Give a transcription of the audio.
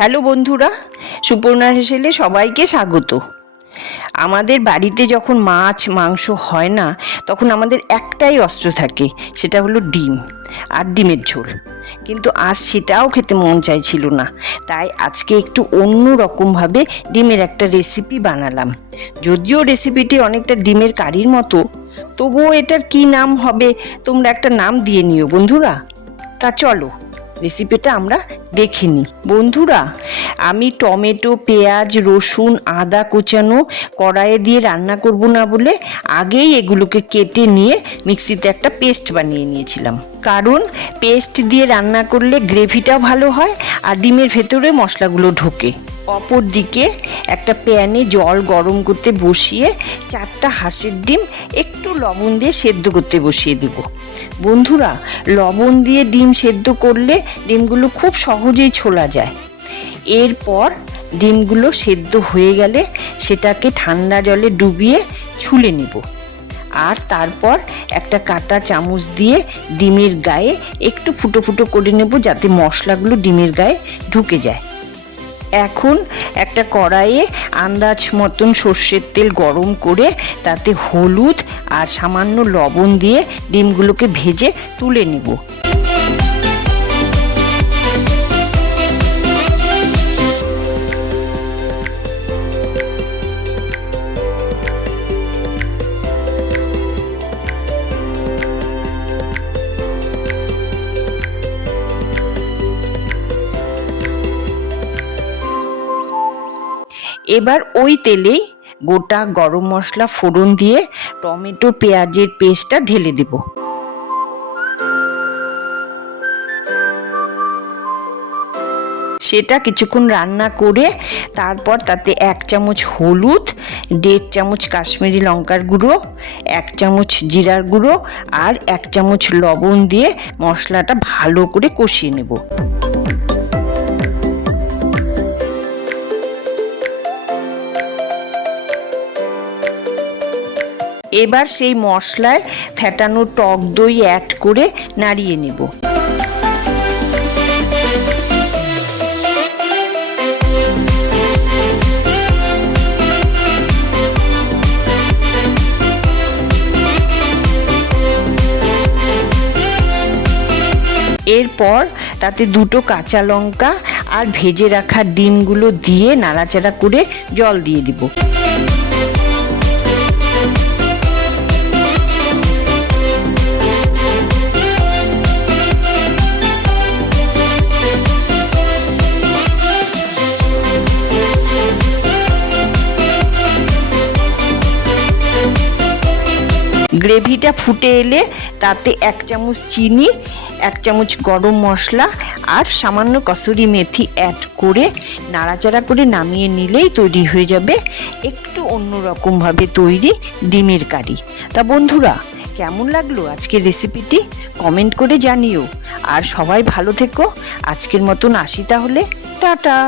Hello বন্ধুরা, সুপর্ণা হেসেলে সবাইকে স্বাগত। আমাদের বাড়িতে যখন মাছ, মাংস হয় না, তখন আমাদের একটাই অস্ত্র থাকে, সেটা হলো ডিম আর ডিমের ঝোল। কিন্তু আজ সেটাও খেতে মন চাইছিল না, তাই আজকে একটু অন্য রকমভাবে ডিমের একটা রেসিপি বানালাম। যদিও রেসিপিটি অনেকটা ডিমের কারির মতো, তবুও এটার কি নাম হবে, তোমরা একটা নাম দিয়ে নিও বন্ধুরা। তা চলো রেসিপিটা আমরা দেখিনি বন্ধুরা, আমি টমেটো, পেঁয়াজ, রসুন, আদা কুচানো কড়াইয়ে দিয়ে রান্না করব না বলে আগেই এগুলোকে কেটে নিয়ে মিক্সিতে একটা পেস্ট বানিয়ে নিয়েছিলাম। কারণ পেস্ট দিয়ে রান্না করলে গ্রেভিটাও ভালো হয় আর ডিমের ভেতরে মশলাগুলো ঢোকে। অপর দিকে একটা প্যানে জল গরম করতে বসিয়ে চারটা হাঁসের ডিম একটু লবণ দিয়ে সেদ্ধ করতে বসিয়ে দেব। বন্ধুরা, লবণ দিয়ে ডিম সেদ্ধ করলে ডিমগুলো খুব সহজেই ছোলা যায়। এরপর ডিমগুলো সেদ্ধ হয়ে গেলে সেটাকে ঠান্ডা জলে ডুবিয়ে ছুলে নেব। আর তারপর একটা কাটা চামচ দিয়ে ডিমের গায়ে একটু ফুটো ফুটো করে নেব যাতে মশলাগুলো ডিমের গায়ে ঢুকে যায়। এখন একটা কড়াইয়ে আন্দাজ মতন সর্ষের তেল গরম করে তাতে হলুদ আর সামান্য লবণ দিয়ে ডিমগুলোকে ভেজে তুলে নেব। এবার ওই তেলেই গোটা গরম মশলা ফোড়ন দিয়ে টমেটো পেঁয়াজের পেস্টটা ঢেলে দেব। সেটা কিছুক্ষণ রান্না করে তারপর তাতে এক চামচ হলুদ, দেড় চামচ কাশ্মীরি লঙ্কার গুঁড়ো, এক চামচ জিরার গুঁড়ো আর এক চামচ লবণ দিয়ে মশলাটা ভালো করে কষিয়ে নেব। এবার সেই মশলায় ফ্যাটানো টক দই অ্যাড করে নাড়িয়ে নেব। এরপর তাতে দুটো কাঁচা লঙ্কা আর ভেজে রাখা ডিমগুলো দিয়ে নাড়াচাড়া করে জল দিয়ে দিব। গ্রেভিটা ফুটে এলে তাতে এক চামচ চিনি, এক চামচ গরম মশলা আর সামান্য কসুরি মেথি অ্যাড করে নাড়াচাড়া করে নামিয়ে নিলেই তৈরি হয়ে যাবে একটু অন্যরকমভাবে তৈরি ডিমের কারি। তা বন্ধুরা, কেমন লাগল আজকের রেসিপিটি কমেন্ট করে জানিও। আর সবাই ভালো থেকো। আজকের মতন আসি তাহলে। টাটা!